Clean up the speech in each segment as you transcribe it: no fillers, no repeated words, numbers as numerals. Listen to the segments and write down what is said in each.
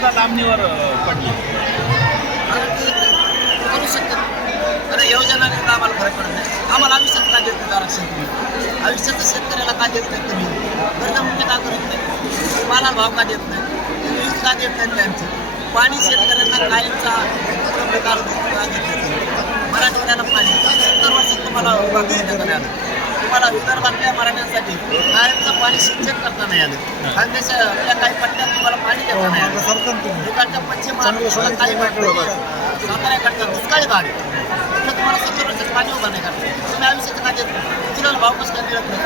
सुद्धा लांबणीवर पडली. करू शकतात. आता योजनाने आम्हाला फरक पडत नाही. आम्हाला आयुष्यात का देत नाही आरक्षण तुम्ही? आयुष्यात शेतकऱ्याला का देत नाही तुम्ही? कर्जमुक्ती का करत नाही? मालाला भाव का देत नाही? वीज का देत नाही त्यांची? पाणी शेतकऱ्यांना कायमचा प्रकार का देत नाही? मराठवाड्याला पाणी 70 वर्षात तुम्हाला उभा देण्यात नाही आलं. तुम्हाला विदर्भातल्या मराठ्यांसाठी कायमचं पाणी सिंचन करता नाही आलं. खानदेशातल्या काही पट्ट्यात तुम्हाला पाणी देता नाही आलं. इकडच्या पश्चिम महाराष्ट्राला काही साताऱ्याकडचा दुष्काळी भाग आहे. तिथं तुम्हाला 70 वर्षात पाणी उभा नाही करता. तुम्ही आयुष्याचं का देत नाही? तुला भाव कसं काय मिळत नाही?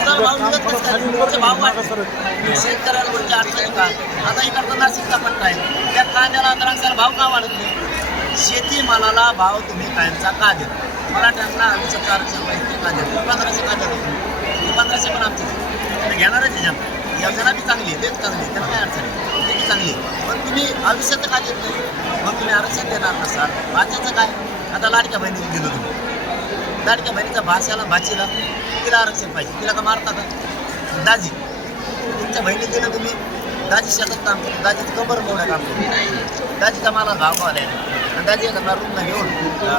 तुला भाव मिळत कसं काय? तुमचे भाव वाढत शेतकऱ्याला वरची अडचणी का? आता इकडचा नाशिकचा पट्टा आहे. त्या कांद्याला द्राक्षाला भाव का वाढत नाही? शेतीमालाला भाव तुम्ही कायमचा का देत? मराठ्यांना आयुष्याचं आरक्षण पाहिजे का देत? 1500 का देत? 1500 पण आमचे घेणारच आहे जनता. योजना बी चांगली आहे, तेच चांगली आहे, त्याला काय अडचण आहे, ते बी चांगली आहे. पण तुम्ही आयुष्याचं का देत नाही? मग तुम्ही आरक्षण देणार नसाल. भाच्याचं काय? आता लाडक्या बहिणीला दिलं तुम्ही. लाडक्या बहिणीच्या भाषाला भाचीला तिला आरक्षण पाहिजे. तिला का मारता का? दाजी तुमच्या बहिणीला दिलं तुम्ही. दाजी शेतात काम करतो. दाजीचं कंबर मोडा काम करतो. दाजीचा मला भाव पावला आहे. आणि दाजी एखादा रूमला घेऊन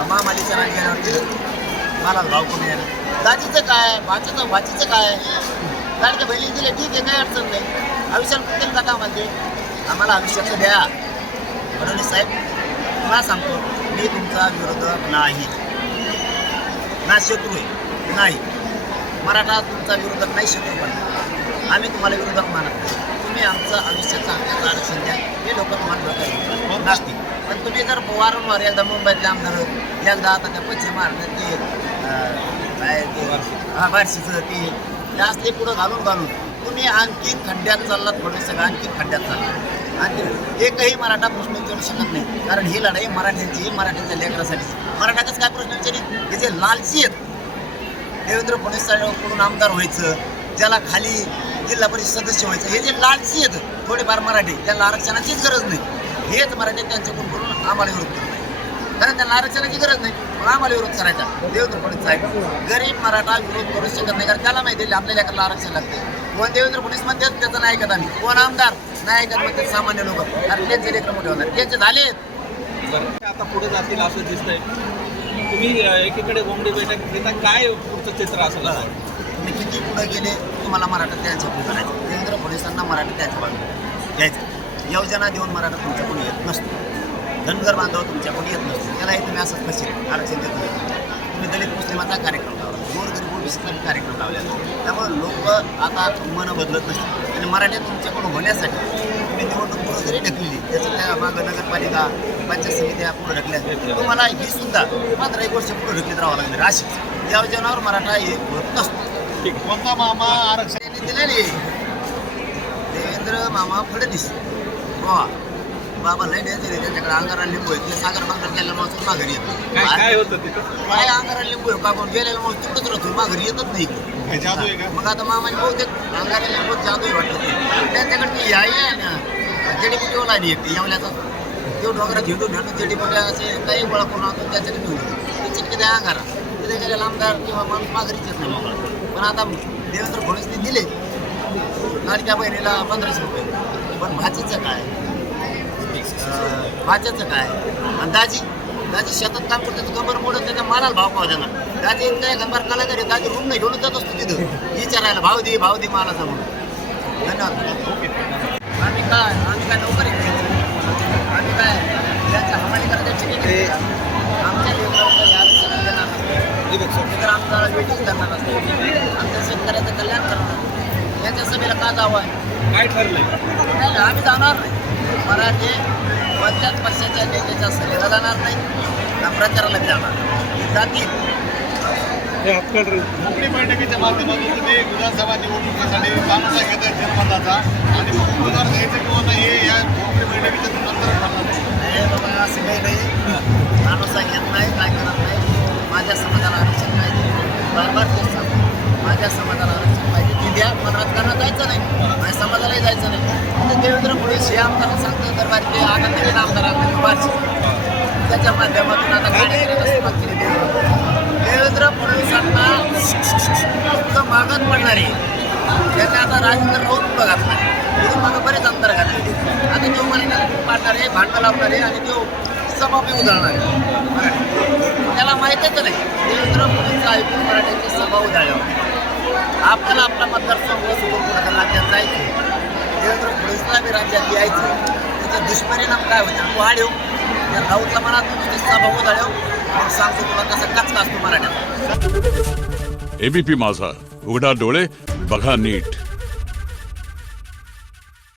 मामालीच्या राजघरावर दिलं. मला भाव कमी आहे. दाजीचं काय? भाचीचं काय? लाडक्या बहिणीला दिले ठीक आहे, काही अडचण नाही. आयुष्यात कुठेच का कामाला आम्हाला आयुष्याचं द्या. फडणवीस साहेब मला सांगतो, मी तुमचा विरोधक नाही, ना शत्रू आहे नाही. मराठा तुमचा विरोधक नाही, शत्रू पण आम्ही तुम्हाला विरोधक मानत नाही. तुम्ही आमचं आयुष्याचं हक्काचं आरक्षण द्या. हे लोक तुम्हाला नसतील. पण तुम्ही जर वारंवार एकदा मुंबईतले आमदार, एकदा आता त्या पश्चिम महाराष्ट्रात काय ते बार्शीचं ते जास्त पुढं घालून तुम्ही आणखी खड्ड्यात चाललात. थोडं सगळं आणखी खड्ड्यात चाललात. आणखी एकही मराठा प्रश्न विचारू शकत नाही. कारण ही लढाई मराठ्यांची, मराठ्यांच्या लेकरासाठी. मराठाच काय प्रश्न विचारली? हे जे लालची आहेत, देवेंद्र फडणवीस साहेबांकडून आमदार व्हायचं, ज्याला खाली जिल्हा परिषद सदस्य व्हायचं, हे जे लालची आहेत थोडेफार मराठी, त्यांना आरक्षणाचीच गरज नाही. हेच मराठी त्यांच्याकडून करून आम्हाला विरोध करत नाही. कारण त्यांना आरक्षणाची गरज नाही, मग आम्हाला विरोध करायचा. देवेंद्र फडणवीस साहेब गरीब मराठा विरोध करू शकत नाही. कारण त्याला माहिती आहे आपल्या लेकराला आरक्षण लागते. कोण देवेंद्र फडणवीस म्हणतात त्याचं नाही ऐकत आम्ही. कोण आमदार नाही ऐकत म्हणतात सामान्य लोक. कारण त्यांचे लेकर मोठे होणार, त्यांचे झालेत. आता पुढे जातील असं दिसतंय. तुम्ही एकीकडे गोंगडी बैठक घेता, काय पुढचं चित्र असलं? तुम्ही किती पुढे गेले तुम्हाला मराठा त्यांच्या पुढे करायचं. देवेंद्र फडणवीसांना मराठा त्यांच्या बाजूला घ्यायचं. योजना देऊन मराठा तुमच्याकडून येत नसतो. धनगर बांधव तुमच्याकडून येत नसतो. त्यालाही तुम्ही असंच कसे आरक्षण देत नाही. तुम्ही दलित मुस्लिमाचा कार्यक्रम लावला, गोरगरीब ओबीसीचा कार्यक्रम लावला. त्यामुळे लोक आता मनं बदलत नसतील. आणि मराठी तुमच्याकडून होण्यासाठी तुम्ही निवडणूक पुढे जरी ढकलेली, त्याचं त्या मागं नगरपालिका पंचायत समित्या पुढे ढकल्या, तुम्हाला ही सुद्धा 15-1 वर्ष पुढे ढकलीत राहावं लागणार. अशीच योजनावर मराठा हे होत नसतो. कोणता मामा आरक्षण दिलेली? देवेंद्र मामा फडणवीस. बाबा लय द्यायचे त्यांच्याकडे अंगारा लिंबू आहे. ते सागर बांगर गेलेला माणूस माघारी येतो. काय होतं तिथं? काय अंगारा लिंबू आहे कापून गेलेला माणूस तिकडंच राहतो, माघारी येतच नाही. जादू आहे का? मग आता मामाने बहुतेक अंगारा लिंबू जादू आहे वाटतं. ते त्यांच्याकडे ती आई आहे ना, जडीबुटीवाला आली एक येवल्याचा. तो डोंगरात झेंडून झेंडून जडीबुट्या असे काही गोळा करून आणतो त्याच्याकडे घेऊन ते चिटके द्या अंगारा. तिथे गेलेला आमदार किंवा माणूस माघारीच येत नाही मामा. पण आता देवेंद्र फडणवीसने दिले लाडक्या बहिणीला 1500 रुपये. पण भाजीचं काय? भाज्याचं काय? आणि दाजी शेतात काम करतो, कंबर मोडत त्याच्या मालाला भाव पाव देणार. दाजी काय गंभार कलाकार आहे. दाजी रूम नाही घेऊन जात असतो तिथं विचारायला, भाव दे मला सांगून. धन्यवाद. आम्ही काय नोकरी करायची? आम्ही काय त्यांच्या हमाली करायची? आमच्या लेकरांना आरक्षण देणार नाही. तर आमचा वेटिंग करणार असतो. आमच्या शेतकऱ्याचं कल्याण करणार. यांच्या सभेला का जावं आहे? काय ठरलंय? नाही, आम्ही जाणार नाही. मराठी कोणत्याच पक्षाच्या नेत्याच्या सभेला जाणार नाही, ना प्रचाराला जाणार. जातील. मोकळी बैठकीच्या माध्यमातून तुम्ही विधानसभा निवडणुकीसाठी कानूसा घेत आहे जनमताचा आणि उमेदवार घ्यायचं किंवा नाही हे या मोकळी बैठकीच्या नंतर ठरणार नाही बाबा, असं काही नाही. कानूसा घेत नाही, काय करत नाही. माझ्या समाजाला आरक्षण पाहिजे. बार तेच सांगतो, माझ्या समाजाला आरक्षण पाहिजे. ती द्या. पण राजकारणात जायचं नाही, माझ्या समाजालाही जायचं नाही. देवेंद्र फडणवीस हे आमदार सांगतो दरबार ते आता नवीन आमदार आपल्या बारशी, त्याच्या माध्यमातून आता देवेंद्र फडणवीसांना फक्त मागत पडणारे त्यांनी आता राजकारण राहून घातला. तिथून मागं बरेच अंतर घातले. आता काढणारे, भांडण लावणारे आणि तो सभा बी उधळणारे मराठी. त्याला माहीतच नाही देवेंद्र फडणवीसचं ऐकून मराठ्यांची सभा उधळल्यावर आपल्याला आपला मतदारसंघ सोडून कुणाच्या राज्यात जायचं, देवेंद्र फडणवीसला बी राज्यात यायचं, त्याचा दुष्परिणाम काय होता तो आढेव त्या राऊतला मनात नुसती सभा उधळ्यो मग सांगतो तुला कसा कचका असतो मराठ्यात. एबीपी माझा, उघडा डोळे बघा नीट.